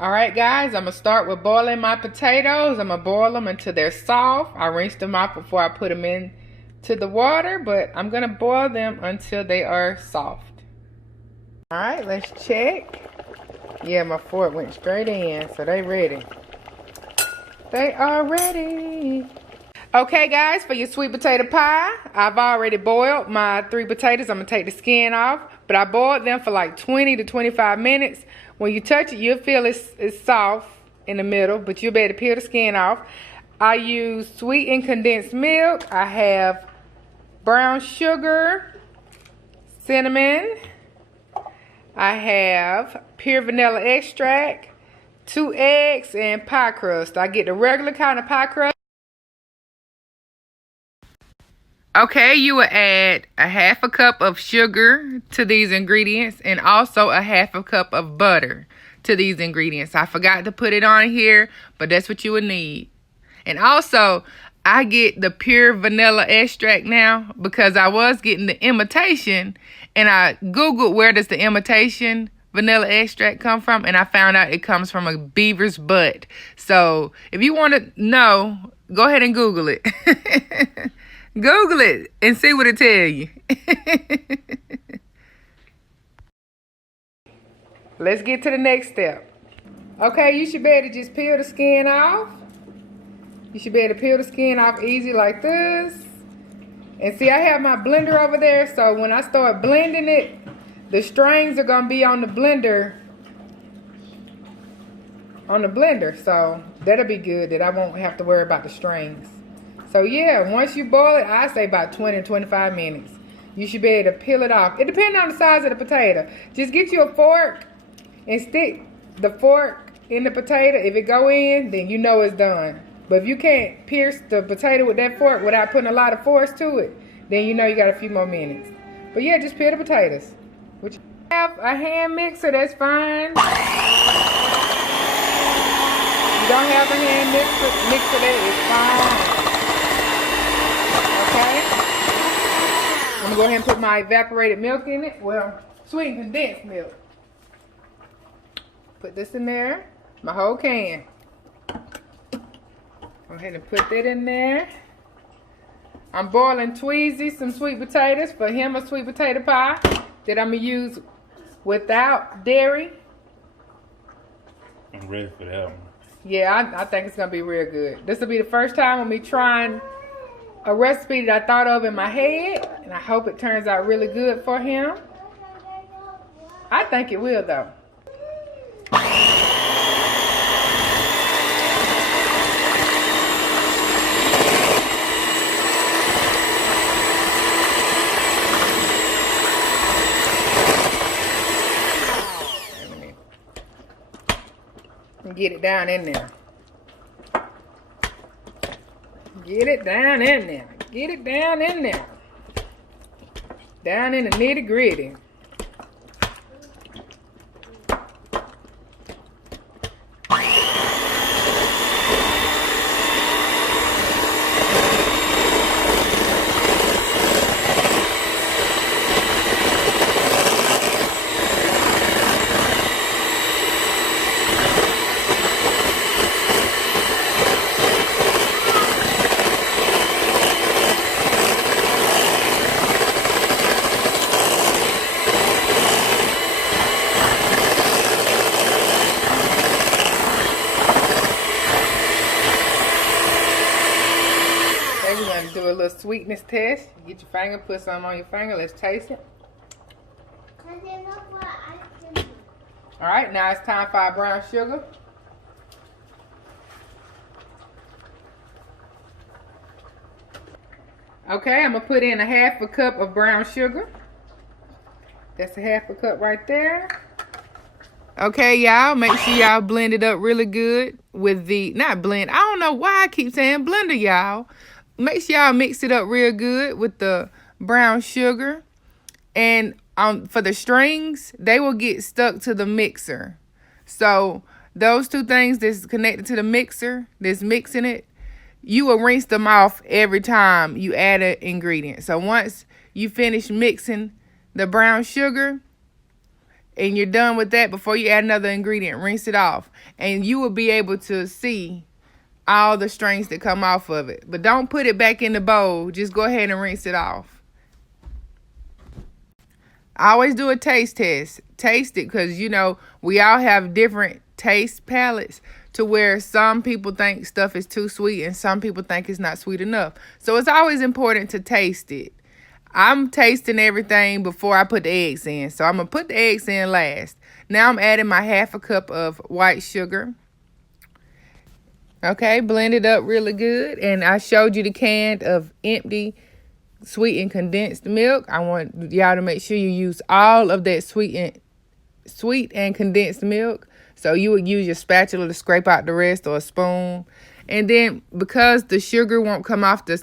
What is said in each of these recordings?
All right, guys, I'm going to start with boiling my potatoes. I'm going to boil them until they're soft. I rinse them off before I put them into the water, but I'm going to boil them until they are soft. All right, let's check. Yeah, my fork went straight in, so they ready. They are ready. Okay, guys, for your sweet potato pie, I've already boiled my 3 potatoes. I'm going to take the skin off, but I boiled them for like 20 to 25 minutes. When you touch it, you'll feel it's soft in the middle, but you'll be able to peel the skin off. I use sweetened condensed milk. I have brown sugar, cinnamon. I have pure vanilla extract, 2 eggs, and pie crust. I get the regular kind of pie crust. Okay, you will add a 1/2 cup of sugar to these ingredients and also a 1/2 cup of butter to these ingredients. I forgot to put it on here, but that's what you would need. And also, I get the pure vanilla extract now because I was getting the imitation, and I Googled where does the imitation vanilla extract come from, and I found out it comes from a beaver's butt. So if you want to know, go ahead and Google it. Google it and see what it tell you. Let's get to the next step. Okay, you should be able to just peel the skin off. You should be able to peel the skin off easy like this. And see, I have my blender over there, so when I start blending it, the strings are going to be on the blender. So that'll be good that I won't have to worry about the strings. So yeah, once you boil it, I say about 20 to 25 minutes. You should be able to peel it off. It depends on the size of the potato. Just get you a fork and stick the fork in the potato. If it go in, then you know it's done. But if you can't pierce the potato with that fork without putting a lot of force to it, then you know you got a few more minutes. But yeah, just peel the potatoes. If you have a hand mixer, that's fine. If you don't have a hand mixer, that is fine. Okay, I'm going to go ahead and put my evaporated milk in it. Well, sweetened condensed milk. Put this in there, my whole can. Go ahead and put that in there. I'm boiling Tweezy, some sweet potatoes, for him a sweet potato pie that I'm going to use without dairy. I'm ready for that one. Yeah, I think it's going to be real good. This will be the first time with me trying a recipe that I thought of in my head, and I hope it turns out really good for him. I think it will, though. Get it down in there. Get it down in there. Get it down in there. Down in the nitty gritty. We're going to do a little sweetness test. Get your finger, put some on your finger. Let's taste it. Alright, now it's time for our brown sugar. Okay, I'm going to put in a 1/2 cup of brown sugar. That's a 1/2 cup right there. Okay, y'all, make sure y'all blend it up really good with the, not blend, I don't know why I keep saying blender, y'all. Make sure y'all mix it up real good with the brown sugar. And for the strings, they will get stuck to the mixer. So those two things that's connected to the mixer, that's mixing it, you will rinse them off every time you add an ingredient. So once you finish mixing the brown sugar and you're done with that, before you add another ingredient, rinse it off. And you will be able to see all the strings that come off of it. But don't put it back in the bowl. Just go ahead and rinse it off. I always do a taste test. Taste it, because, you know, we all have different taste palates, to where some people think stuff is too sweet and some people think it's not sweet enough. So it's always important to taste it. I'm tasting everything before I put the eggs in. So I'm going to put the eggs in last. Now I'm adding my 1/2 cup of white sugar. Okay, blend it up really good. And I showed you the can of empty sweetened condensed milk. I want y'all to make sure you use all of that sweet and condensed milk. So you would use your spatula to scrape out the rest, or a spoon. And then, because the sugar won't come off the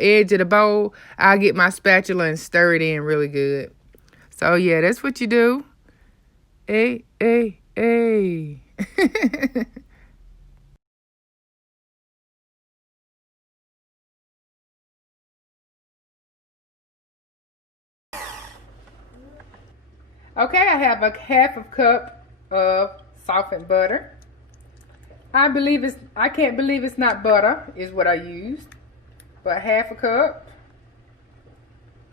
edge of the bowl, I'll get my spatula and stir it in really good. So yeah, that's what you do. Hey, hey, hey. Okay, I have a 1/2 cup of softened butter. I can't believe it's not butter, is what I used. But 1/2 cup.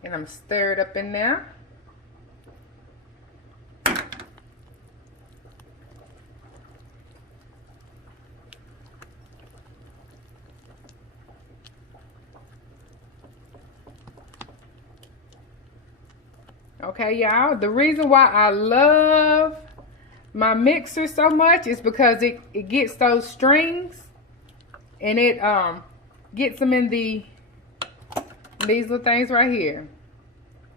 And I'm stir it up in there. Okay, y'all, the reason why I love my mixer so much is because it gets those strings, and it gets them in these little things right here.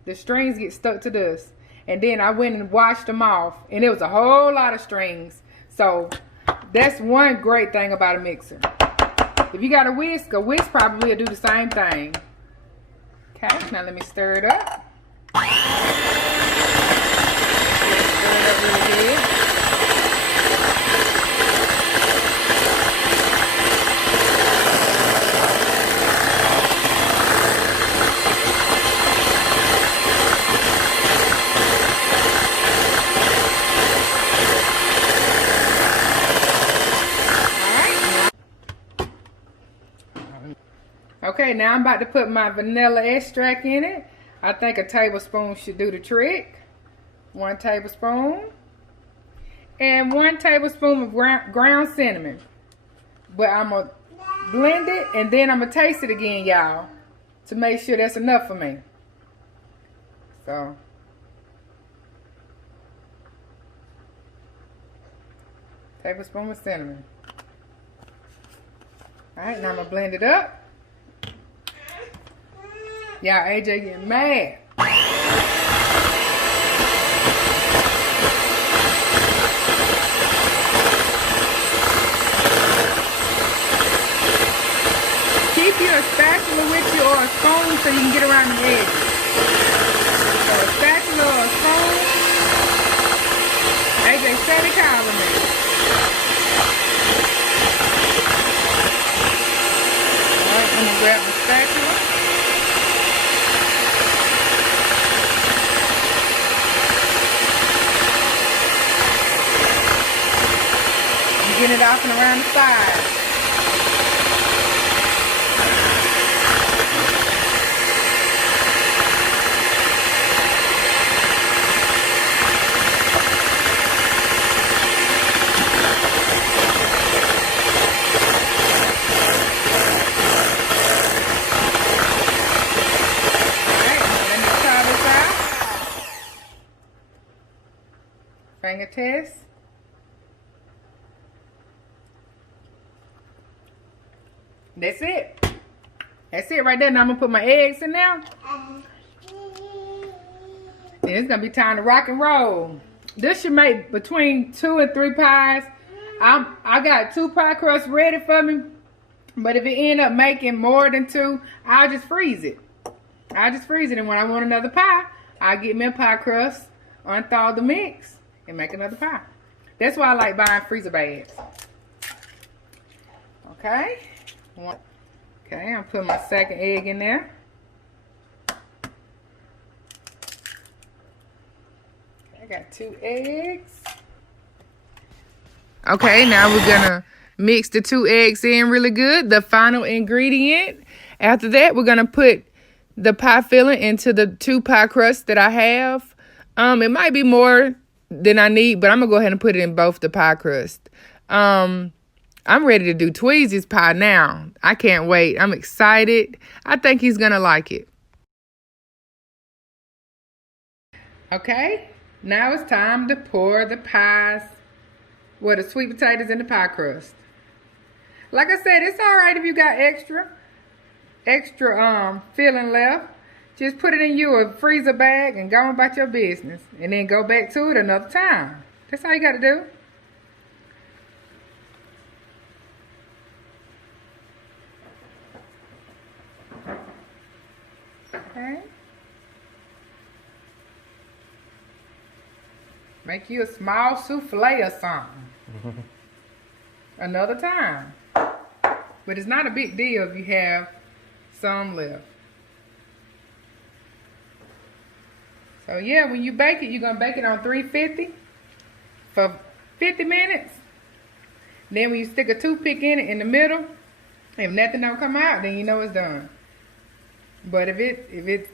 The strings get stuck to this, and then I went and washed them off, and it was a whole lot of strings. So that's one great thing about a mixer. If you got a whisk probably will do the same thing. Okay, now let me stir it up. Stir it up really good. Okay, now I'm about to put my vanilla extract in it. I think a tablespoon should do the trick. 1 tablespoon. And 1 tablespoon of ground cinnamon. But I'm going to blend it, and then I'm going to taste it again, y'all, to make sure that's enough for me. So, tablespoon of cinnamon. Alright, now I'm going to blend it up. Y'all, AJ getting mad. Keep your spatula with you, or a spoon, so you can get around the edges. So a spatula or a spoon. AJ steady calling me. Alright, I'm gonna grab the spatula. Get it off and around the side. Alright, let me try this out. Finger test. That's it. That's it right there. Now I'm going to put my eggs in there. And it's going to be time to rock and roll. This should make between 2 and 3 pies. I got 2 pie crusts ready for me. But if it end up making more than 2, I'll just freeze it. And when I want another pie, I'll get me a pie crust, unthaw the mix, and make another pie. That's why I like buying freezer bags. Okay. Okay, I'm putting my second egg in there. Okay, Got 2 eggs. Okay, now we're gonna mix the 2 eggs in really good. The final ingredient. After that, we're gonna put the pie filling into the 2 pie crusts that I have. It might be more than I need, but I'm gonna go ahead and put it in both the pie crust. I'm ready to do Tweezy's pie now. I can't wait. I'm excited. I think he's gonna like it. Okay, now it's time to pour the pies, the sweet potatoes in the pie crust. Like I said, it's all right if you got extra filling left. Just put it in your freezer bag and go about your business. And then go back to it another time. That's all you got to do. Okay. Make you a small souffle or something. Another time. But it's not a big deal if you have some left. So yeah, when you bake it, you're going to bake it on 350 for 50 minutes. Then when you stick a toothpick in it in the middle, if nothing don't come out, then you know it's done. But if it's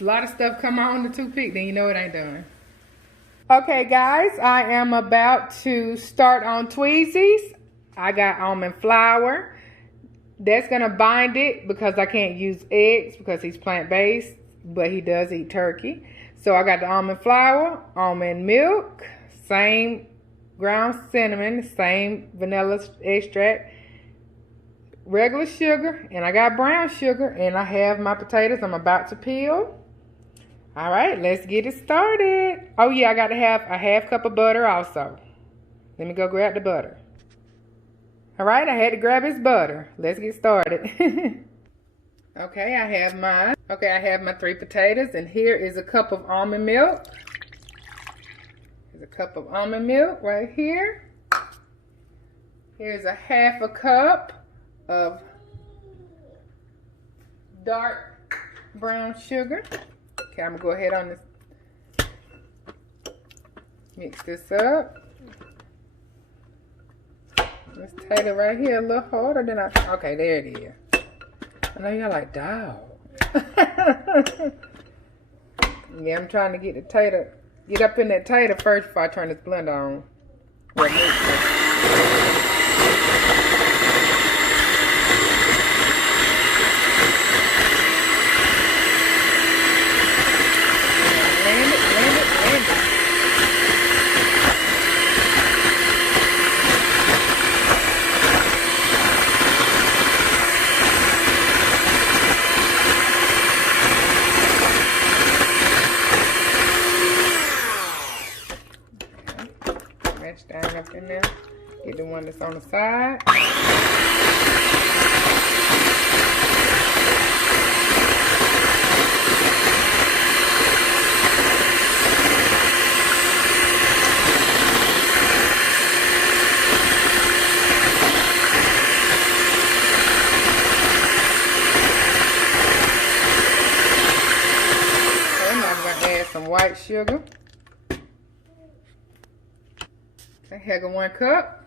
a lot of stuff come out on the toothpick, then you know it ain't done. Okay guys, I am about to start on Tweezy's. I got almond flour. That's going to bind it because I can't use eggs because he's plant-based, but he does eat turkey. So I got the almond flour, almond milk, same ground cinnamon, same vanilla extract, regular sugar, and I got brown sugar, and I have my potatoes I'm about to peel. All right, let's get it started. Oh yeah, I got to have a half cup of butter also. Let me go grab the butter. All right, I had to grab his butter. Let's get started. Okay, I have mine. Okay, I have my 3 potatoes, and here is a cup of almond milk. There's a cup of almond milk right here. Here's a half a cup of dark brown sugar. Okay, I'm gonna go ahead on this. Mix this up. This potato right here a little harder than okay, there it is. I know y'all like, dog. Yeah, I'm trying to get the tater, get up in that tater first before I turn this blender on. Down up in there. Get the one that's on the side. Okay, now I'm going to add some white sugar. Okay, here go 1 cup.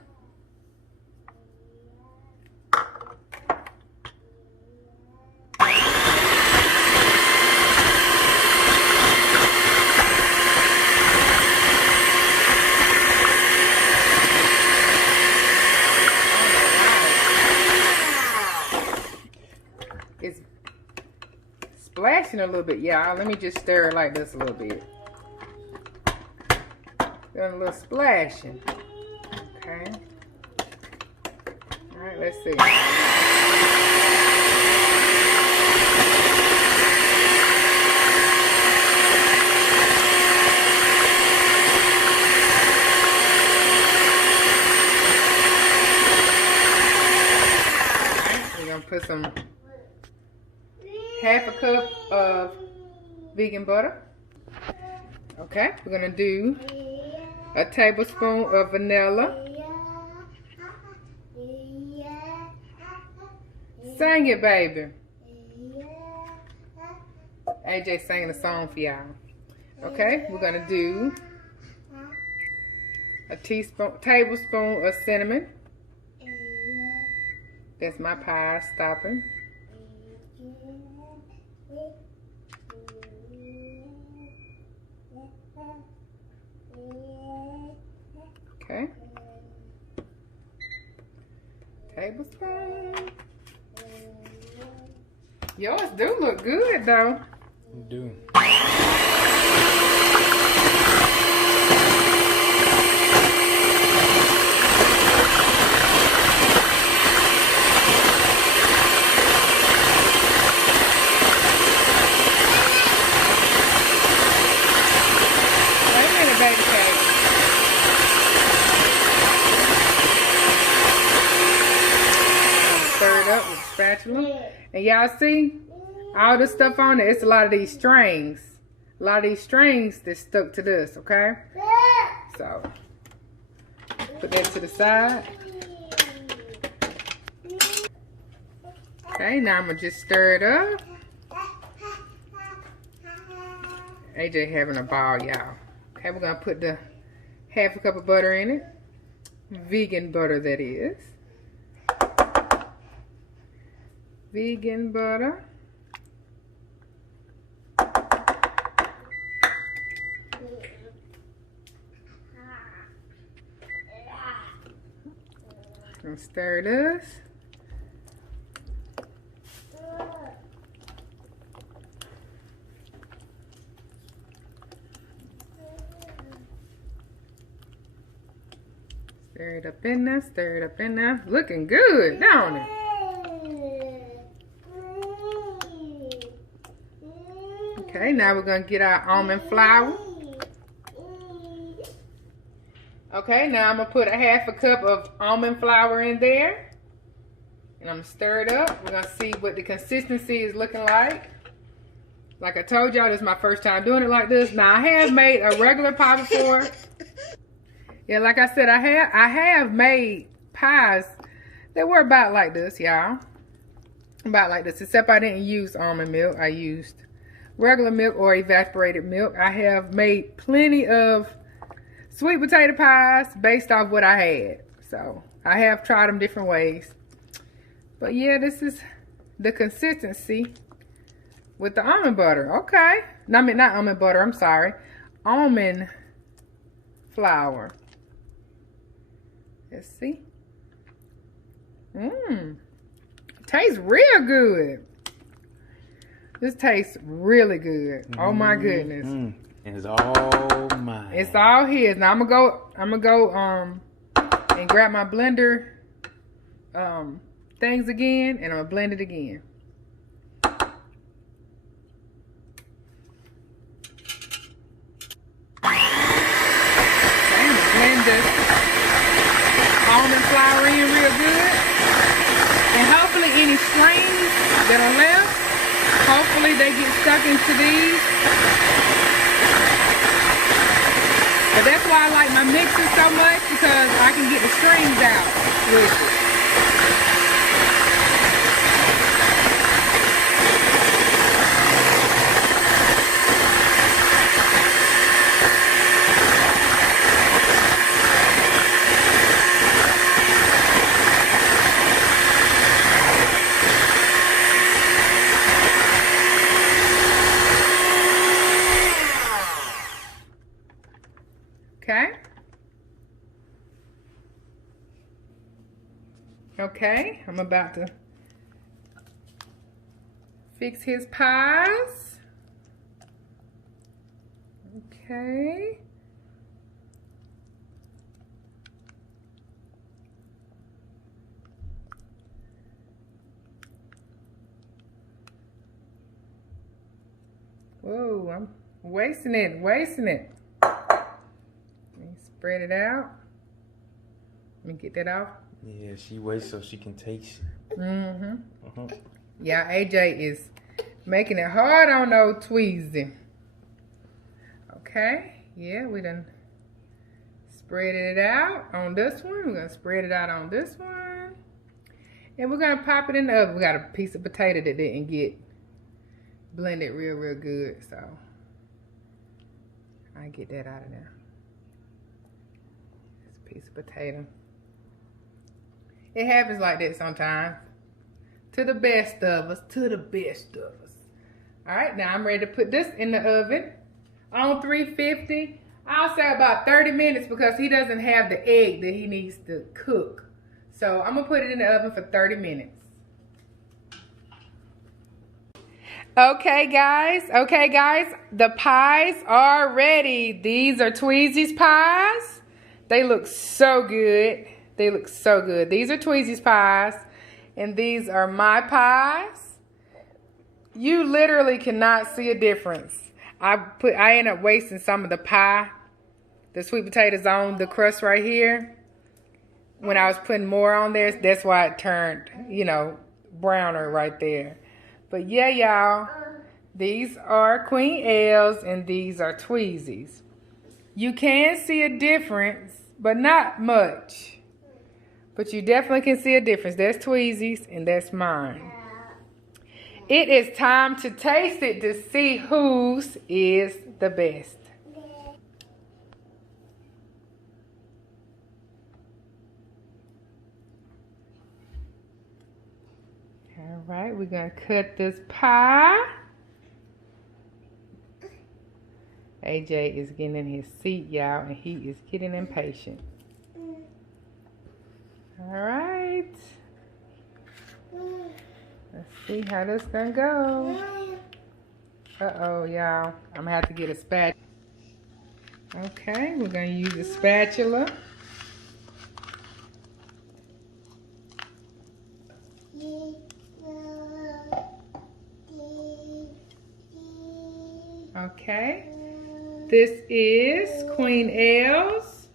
It's splashing a little bit, y'all. Let me just stir it like this a little bit. Got a little splashing. Okay. All right, let's see. We're gonna put some half a cup of vegan butter. Okay, we're gonna do a tablespoon of vanilla. Sing it, baby. AJ singing a song for y'all. Okay, we're gonna do a tablespoon of cinnamon. That's my pie stopping. Okay. Tablespoon. Yours do look good though. You do. Wait a minute, baby cake. Stir it up with a spatula. And y'all see all the stuff on it? It's a lot of these strings. A lot of these strings that stuck to this, okay? So, put that to the side. Okay, now I'm going to just stir it up. AJ having a ball, y'all. Okay, we're going to put the half a cup of butter in it. Vegan butter, that is. Vegan butter. Gonna stir this. Stir it up in there, stir it up in there. Looking good, don't it? Okay, now we're gonna get our almond flour. Okay, now I'm gonna put a half a cup of almond flour in there. And I'm gonna stir it up. We're gonna see what the consistency is looking like. Like I told y'all, this is my first time doing it like this. Now I have made a regular pie before. Yeah, like I said, I have made pies that were about like this, y'all. About like this, except I didn't use almond milk. I used regular milk or evaporated milk. I have made plenty of sweet potato pies based off what I had. So I have tried them different ways. But yeah, this is the consistency with the almond butter. Okay. No, I mean, not almond butter, I'm sorry. Almond flour. Let's see. Tastes real good. This tastes really good. Oh my goodness. It's all mine. It's all his. Now I'm gonna go and grab my blender things again, and I'm gonna blend it again. Blend this almond flour in real good. And hopefully any strings that are left, hopefully they get stuck into these. But that's why I like my mixer so much, because I can get the strings out with it. Okay. Okay, I'm about to fix his pies. Okay. Whoa, I'm wasting it. Spread it out. Let me get that off. Yeah, she waits so she can taste it. Yeah, AJ is making it hard on old Tweezy. Okay, yeah, we done spread it out on this one. We're gonna spread it out on this one. And we're gonna pop it in the oven. We got a piece of potato that didn't get blended real good, so I get that out of there. It's a piece of potato. It happens like that sometimes. To the best of us. To the best of us. Alright, now I'm ready to put this in the oven on 350. I'll say about 30 minutes because he doesn't have the egg that he needs to cook. So I'm going to put it in the oven for 30 minutes. Okay guys, the pies are ready. These are Tweezy's pies. They look so good. They look so good. These are Tweezy's pies, and these are my pies. You literally cannot see a difference. I end up wasting some of the pie, the sweet potatoes on the crust right here. When I was putting more on there, that's why it turned, you know, browner right there. But yeah, y'all, these are Queen L's and these are Tweezy's. You can see a difference, but not much. But you definitely can see a difference. That's Tweezy's and that's mine. It is time to taste it to see whose is the best. All right, we're gonna cut this pie. AJ is getting in his seat, y'all, and he is getting impatient. All right. Let's see how this gonna go. Uh-oh, y'all. I'm gonna have to get a spatula. Okay, we're gonna use a spatula. Okay. This is Queen L's.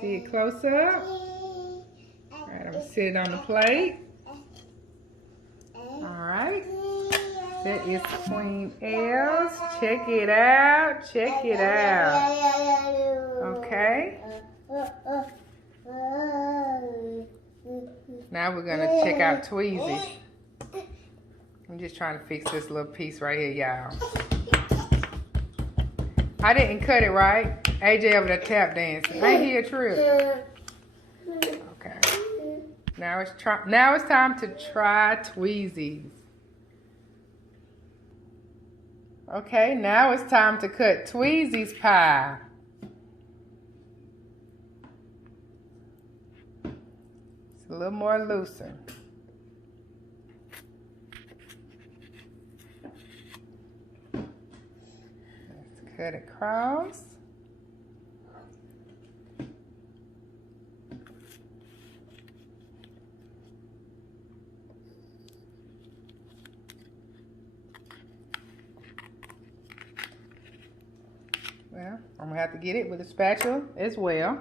See it close up. All right, I'm gonna sit it on the plate. All right. That is Queen L's. Check it out. Check it out. Okay. Now we're gonna check out Tweezy. I'm just trying to fix this little piece right here, y'all. I didn't cut it right. AJ over there tap dancing. Ain't he a trip? Okay. Now it's time to try Tweezy's. Okay, now it's time to cut Tweezy's pie. It's a little more looser. Let's cut across. Well, I'm gonna have to get it with a spatula as well.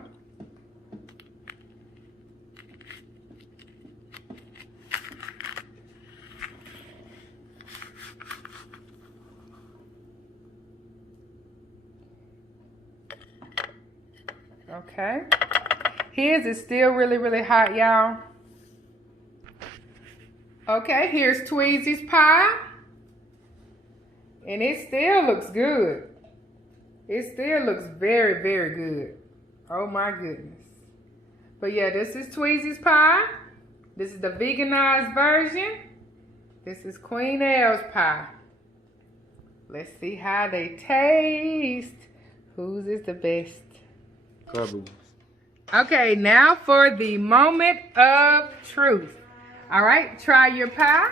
Okay. His is still really, really hot, y'all. Okay, here's Tweezy's pie. And it still looks good. It still looks very, very good. Oh my goodness. But yeah, this is Tweezy's pie. This is the veganized version. This is Queen L's pie. Let's see how they taste. Whose is the best? Carboos. Okay, now for the moment of truth. All right, try your pie.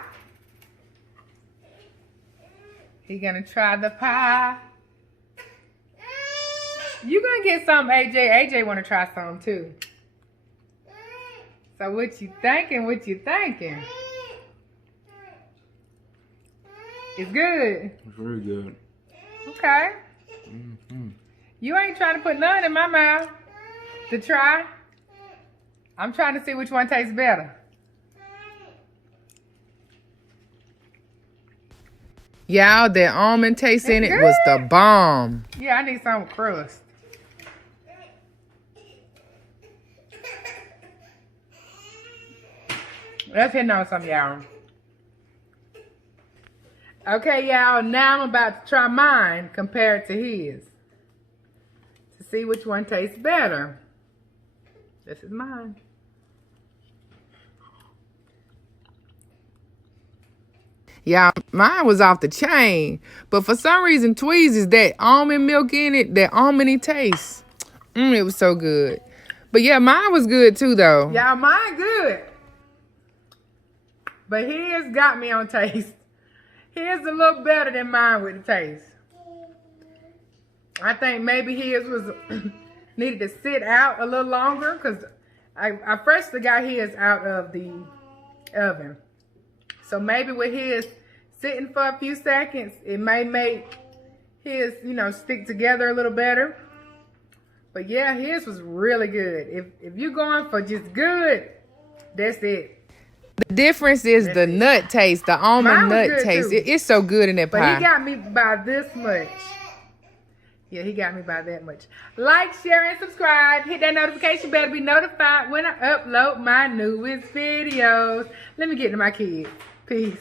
You're gonna try the pie. You gonna get some, AJ. AJ wanna try some too. So what you thinking? What you thinking? It's good. It's very good. Okay. You ain't trying to put none in my mouth to try. I'm trying to see which one tastes better. Y'all, that almond taste in it was the bomb. Yeah, I need some crust. Let's hit on some, y'all. Okay, y'all, now I'm about to try mine compared to his. To see which one tastes better. This is mine. Yeah, mine was off the chain. But for some reason, Tweezy's that almond milk in it, that almondy taste. It was so good. But yeah, mine was good too, though. Yeah, mine good. But his got me on taste. His a little better than mine with the taste. I think maybe his was needed to sit out a little longer because I freshly got his out of the oven. So maybe with his sitting for a few seconds, it may make his, stick together a little better. But yeah, his was really good. If you're going for just good, that's it. The difference is the nut taste, the almond nut taste. It's so good in that pie. But he got me by this much. Yeah, he got me by that much. Like, share, and subscribe. Hit that notification bell to be notified when I upload my newest videos. Let me get to my kids. Peace.